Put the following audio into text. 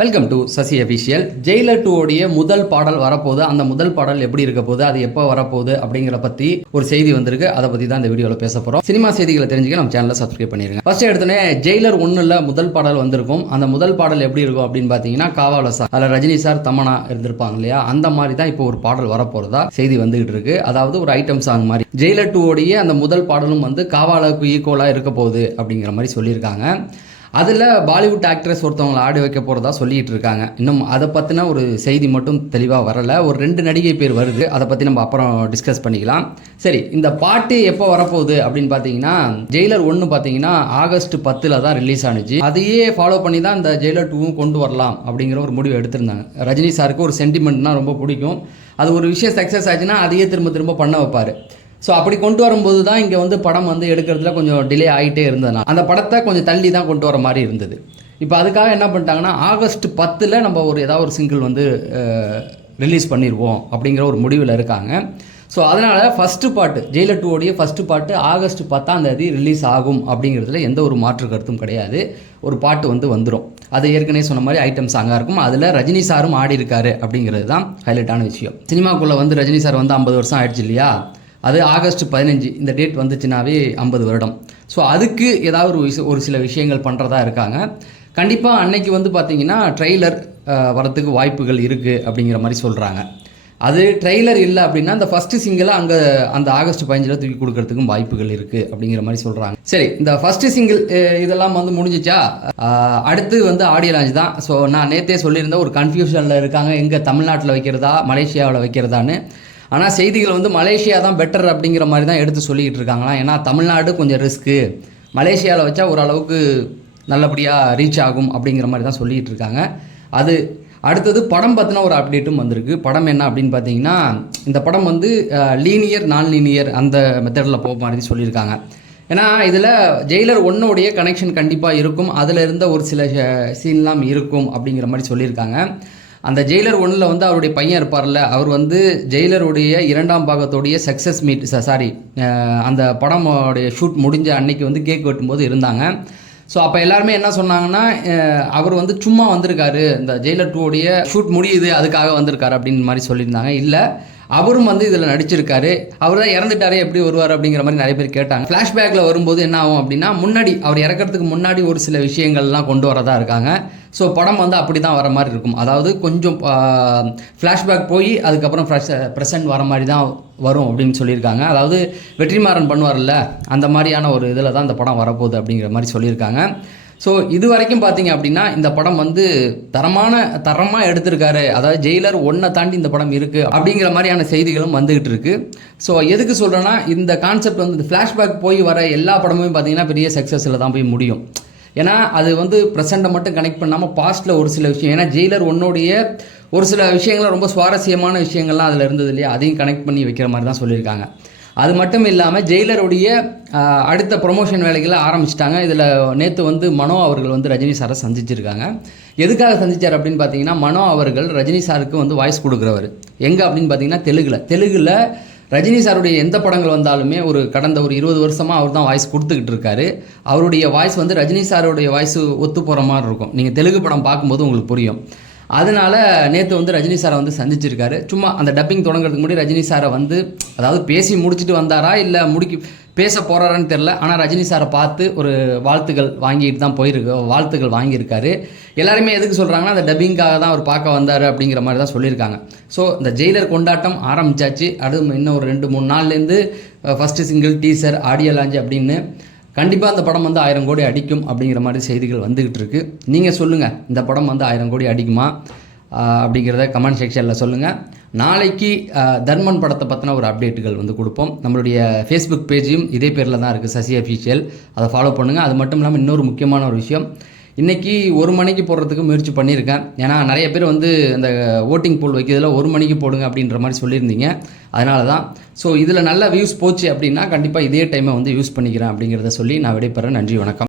Welcome to Sasi official. Jailer 2 உடைய முதல் பாடல் வரப்போகுது. அந்த முதல் பாடல் எப்படி இருக்க போகுது, அது எப்போ வரப்போகுது அப்படிங்கிற பற்றி ஒரு செய்தி வந்திருக்கு. அதை பற்றி தான் இந்த வீடியோவில் பேச போகிறோம். சினிமா செய்திகளை தெரிஞ்சுக்க நம்ம சேனலை சப்ஸ்கிரைப் பண்ணிடுங்க. ஃபர்ஸ்ட் எடுத்தோன்னே ஜெயிலர் 1ல் முதல் பாடல் வந்திருக்கும். அந்த முதல் பாடல் எப்படி இருக்கும் அப்படின்னு பார்த்தீங்கன்னா காவால சார், அதில் ரஜினி சார் தமனா இருந்திருப்பாங்க இல்லையா, அந்த மாதிரி தான் இப்போ ஒரு பாடல் வரப்போகிறதா செய்தி வந்துகிட்டு இருக்கு. அதாவது ஒரு ஐட்டம் சாங் மாதிரி ஜெயிலர் 2 உடைய அந்த முதல் பாடலும் வந்து காவாலுக்கு ஈக்குவலாக இருக்க போகுது அப்படிங்கிற மாதிரி சொல்லியிருக்காங்க. அதில் பாலிவுட் ஆக்ட்ரஸ் ஒருத்தவங்களை ஆடி வைக்க போகிறதா சொல்லிகிட்டு இருக்காங்க. இன்னும் அதை பற்றின ஒரு செய்தி மட்டும் தெளிவாக வரலை. ஒரு 2 நடிகை பேர் வருது, அதை பற்றி நம்ம அப்புறம் டிஸ்கஸ் பண்ணிக்கலாம். சரி, இந்த பாட்டு எப்போ வரப்போகுது அப்படின்னு பார்த்தீங்கன்னா ஜெயிலர் 1 பார்த்தீங்கன்னா ஆகஸ்ட் 10 தான் ரிலீஸ் ஆனிச்சு. அதையே ஃபாலோ பண்ணி தான் இந்த ஜெயிலர் 2 கொண்டு வரலாம் அப்படிங்கிற ஒரு முடிவு எடுத்திருந்தாங்க. ரஜினி சாருக்கு ஒரு சென்டிமெண்ட்னா ரொம்ப பிடிக்கும். அது ஒரு விஷயம் சக்ஸஸ் ஆச்சுன்னா அதையே திரும்ப திரும்ப பண்ண வைப்பார். ஸோ அப்படி கொண்டு வரும்போது தான் இங்கே வந்து படம் வந்து எடுக்கிறதுல கொஞ்சம் டிலே ஆகிட்டே இருந்ததுனா அந்த படத்தை கொஞ்சம் தள்ளி தான் கொண்டு வர மாதிரி இருந்தது. இப்போ அதுக்காக என்ன பண்ணிட்டாங்கன்னா ஆகஸ்ட் 10 நம்ம ஏதாவது ஒரு சிங்கிள் வந்து ரிலீஸ் பண்ணிடுவோம் அப்படிங்கிற ஒரு முடிவில் இருக்காங்க. ஸோ அதனால் ஃபஸ்ட்டு பாட்டு ஜெயிலர் 2 உடைய ஃபஸ்ட்டு பாட்டு ஆகஸ்ட் 10 ரிலீஸ் ஆகும் அப்படிங்கிறதுல எந்த ஒரு மாற்று கருத்தும் கிடையாது. ஒரு பாட்டு வந்து வந்துடும். அது ஏற்கனவே சொன்ன மாதிரி ஐட்டம் சாங்காக இருக்கும். அதில் ரஜினி சாரும் ஆடி இருக்காரு அப்படிங்கிறது தான் ஹைலைட்டான விஷயம். சினிமாக்குள்ளே வந்து ரஜினி சார் வந்து 50 வருஷம் ஆயிடுச்சு இல்லையா, அது ஆகஸ்ட் 15 இந்த டேட் வந்துச்சுனாவே 50 வருடம். ஸோ அதுக்கு ஏதாவது ஒரு சில விஷயங்கள் பண்ணுறதா இருக்காங்க. கண்டிப்பாக அன்னைக்கு வந்து பார்த்திங்கன்னா ட்ரெய்லர் வரத்துக்கு வாய்ப்புகள் இருக்குது அப்படிங்கிற மாதிரி சொல்கிறாங்க. அது ட்ரெய்லர் இல்லை அப்படின்னா அந்த ஃபஸ்ட்டு சிங்கிளை அங்கே அந்த ஆகஸ்ட் 15 தூக்கி கொடுக்கறதுக்கும் வாய்ப்புகள் இருக்குது அப்படிங்கிற மாதிரி சொல்கிறாங்க. சரி, இந்த ஃபஸ்ட்டு சிங்கிள் இதெல்லாம் வந்து முடிஞ்சிச்சா, அடுத்து வந்து ஆடியோ லான்ச் தான். ஸோ நான் நேற்றே சொல்லியிருந்தேன், ஒரு கன்ஃபியூஷனில் இருக்காங்க, எங்கே தமிழ்நாட்டில் வைக்கிறதா மலேசியாவில் வைக்கிறதான்னு. ஆனால் செய்திகள் வந்து மலேசியா தான் பெட்டர் அப்படிங்கிற மாதிரி தான் எடுத்து சொல்லிக்கிட்டு இருக்காங்களாம். ஏன்னா தமிழ்நாடு கொஞ்சம் ரிஸ்க்கு, மலேசியாவில் வச்சா ஓரளவுக்கு நல்லபடியாக ரீச் ஆகும் அப்படிங்கிற மாதிரி தான் சொல்லிகிட்டு இருக்காங்க. அது அடுத்தது படம் பற்றின ஒரு அப்டேட்டும் வந்திருக்கு. படம் என்ன அப்படின்னு பார்த்தீங்கன்னா இந்த படம் வந்து லீனியர் நான் லீனியர் அந்த மெத்தடில் போக மாதிரி சொல்லியிருக்காங்க. ஏன்னா இதில் ஜெயிலர் 1 உடைய கனெக்ஷன் கண்டிப்பாக இருக்கும், அதில் இருந்த ஒரு சில சீன்லாம் இருக்கும் அப்படிங்கிற மாதிரி சொல்லியிருக்காங்க. அந்த ஜெயிலர் 1ல் வந்து அவருடைய பையன் இருப்பார்ல, அவர் வந்து ஜெயிலருடைய 2ஆம் பாகத்தோடைய சக்ஸஸ் மீட் அந்த படமோடைய ஷூட் முடிஞ்ச அன்னைக்கு வந்து கேக் வெட்டும்போது இருந்தாங்க. ஸோ அப்போ எல்லாருமே என்ன சொன்னாங்கன்னா அவர் வந்து சும்மா வந்திருக்காரு, இந்த ஜெயிலர் 2 உடைய ஷூட் முடியுது அதுக்காக வந்திருக்காரு அப்படின்னு மாதிரி சொல்லியிருந்தாங்க. இல்லை, அவரும் வந்து இதில் நடிச்சிருக்காரு, அவர் தான் இறந்துட்டாரே எப்படி வருவார் அப்படிங்கிற மாதிரி நிறைய பேர் கேட்டாங்க. ஃப்ளாஷ்பேக்கில் வரும்போது என்ன ஆகும் அப்படின்னா முன்னாடி அவர் இறக்கிறதுக்கு முன்னாடி ஒரு சில விஷயங்கள்லாம் கொண்டு வரதா இருக்காங்க. ஸோ படம் வந்து அப்படி தான் வர மாதிரி இருக்கும். அதாவது கொஞ்சம் ஃப்ளாஷ்பேக் போய் அதுக்கப்புறம் ப்ரெசன்ட் வர மாதிரி தான் வரும் அப்படின்னு சொல்லியிருக்காங்க. அதாவது வெற்றிமாறன் பண்ணுவார்ல அந்த மாதிரியான ஒரு இதில் தான் இந்த படம் வரப்போகுது அப்படிங்கிற மாதிரி சொல்லியிருக்காங்க. ஸோ இது வரைக்கும் பார்த்தீங்க அப்படின்னா இந்த படம் வந்து தரமாக எடுத்திருக்காரு. அதாவது ஜெயிலர் 1 தாண்டி இந்த படம் இருக்குது அப்படிங்கிற மாதிரியான செய்திகளும் வந்துகிட்டு இருக்கு. ஸோ எதுக்கு சொல்கிறேன்னா இந்த கான்செப்ட் வந்து இந்த ஃப்ளாஷ்பேக் போய் வர எல்லா படமும் பார்த்தீங்கன்னா பெரிய சக்ஸஸில் தான் போய் முடியும். ஏன்னா அது வந்து ப்ரெசண்ட்டை மட்டும் கனெக்ட் பண்ணாமல் பாஸ்ட்டில் ஒரு சில விஷயம், ஏன்னா ஜெயிலர் 1 ஒரு சில விஷயங்கள்லாம் ரொம்ப சுவாரஸ்யமான விஷயங்கள்லாம் அதில் இருந்தது இல்லையா, அதையும் கனெக்ட் பண்ணி வைக்கிற மாதிரி தான் சொல்லியிருக்காங்க. அது மட்டும் இல்லாமல் ஜெயிலருடைய அடுத்த ப்ரொமோஷன் வேலைகளை ஆரம்பிச்சிட்டாங்க. இதில் நேற்று வந்து மனோ அவர்கள் வந்து ரஜினி சாரை சந்திச்சிருக்காங்க. எதுக்காக சந்திச்சார் அப்படின்னு பார்த்தீங்கன்னா மனோ அவர்கள் ரஜினி சாருக்கு வந்து வாய்ஸ் கொடுக்குறவர். எங்கே அப்படின்னு பார்த்தீங்கன்னா தெலுங்கில் ரஜினி சாருடைய எந்த படங்கள் வந்தாலுமே கடந்த ஒரு 20 வருஷமாக அவர் தான் வாய்ஸ் கொடுத்துக்கிட்டு இருக்காரு. அவருடைய வாய்ஸ் வந்து ரஜினி சாருடைய வாய்ஸ் ஒத்து போகிற மாதிரி இருக்கும். நீங்கள் தெலுங்கு படம் பார்க்கும்போது உங்களுக்கு புரியும். அதனால் நேற்று வந்து ரஜினி சாரை வந்து சந்திச்சிருக்காரு. சும்மா அந்த டப்பிங் தொடங்குறதுக்கு முன்னாடி ரஜினி சாரை வந்து அதாவது பேசி முடிச்சுட்டு வந்தாரா இல்லை பேச போகிறாரான்னு தெரில. ஆனால் ரஜினி சாரை பார்த்து ஒரு வாழ்த்துக்கள் வாங்கிட்டு தான் வாழ்த்துக்கள் வாங்கியிருக்காரு. எல்லாருமே எதுக்கு சொல்கிறாங்கன்னா அந்த டப்பிங்காக தான் அவர் பார்க்க வந்தார் அப்படிங்கிற மாதிரி தான் சொல்லியிருக்காங்க. ஸோ இந்த ஜெயிலர் கொண்டாட்டம் ஆரம்பித்தாச்சு. அடுத்து இன்னும் ஒரு 2-3 நாள்லேருந்து first single teaser audio launch அப்படின்னு கண்டிப்பாக அந்த படம் வந்து 1000 கோடி அடிக்கும் அப்படிங்கிற மாதிரி செய்திகள் வந்துக்கிட்டு இருக்குது. நீங்கள் சொல்லுங்கள், இந்த படம் வந்து 1000 கோடி அடிக்குமா அப்படிங்கிறத கமெண்ட் செக்ஷனில் சொல்லுங்கள். நாளைக்கு தர்மன் படத்தை பற்றின ஒரு அப்டேட்டுகள் வந்து கொடுப்போம். நம்மளுடைய ஃபேஸ்புக் பேஜையும் இதே பேரில் தான் இருக்குது, சசி அஃபிஷியல். அதை ஃபாலோ பண்ணுங்கள். அது மட்டும் இல்லாமல் இன்னொரு முக்கியமான ஒரு விஷயம், இன்றைக்கி 1 மணிக்கு போடுறதுக்கு முயற்சி பண்ணியிருக்கேன். ஏன்னா நிறைய பேர் வந்து அந்த ஓட்டிங் போல் வைக்கிறதுல 1 மணிக்கு போடுங்க அப்படின்ற மாதிரி சொல்லியிருந்தீங்க. அதனால தான். ஸோ இதில் நல்ல வியூஸ் போச்சு அப்படின்னா கண்டிப்பாக இதே டைமை வந்து யூஸ் பண்ணிக்கிறேன் அப்படிங்கிறத சொல்லி நான் விடைபெறேன். நன்றி, வணக்கம்.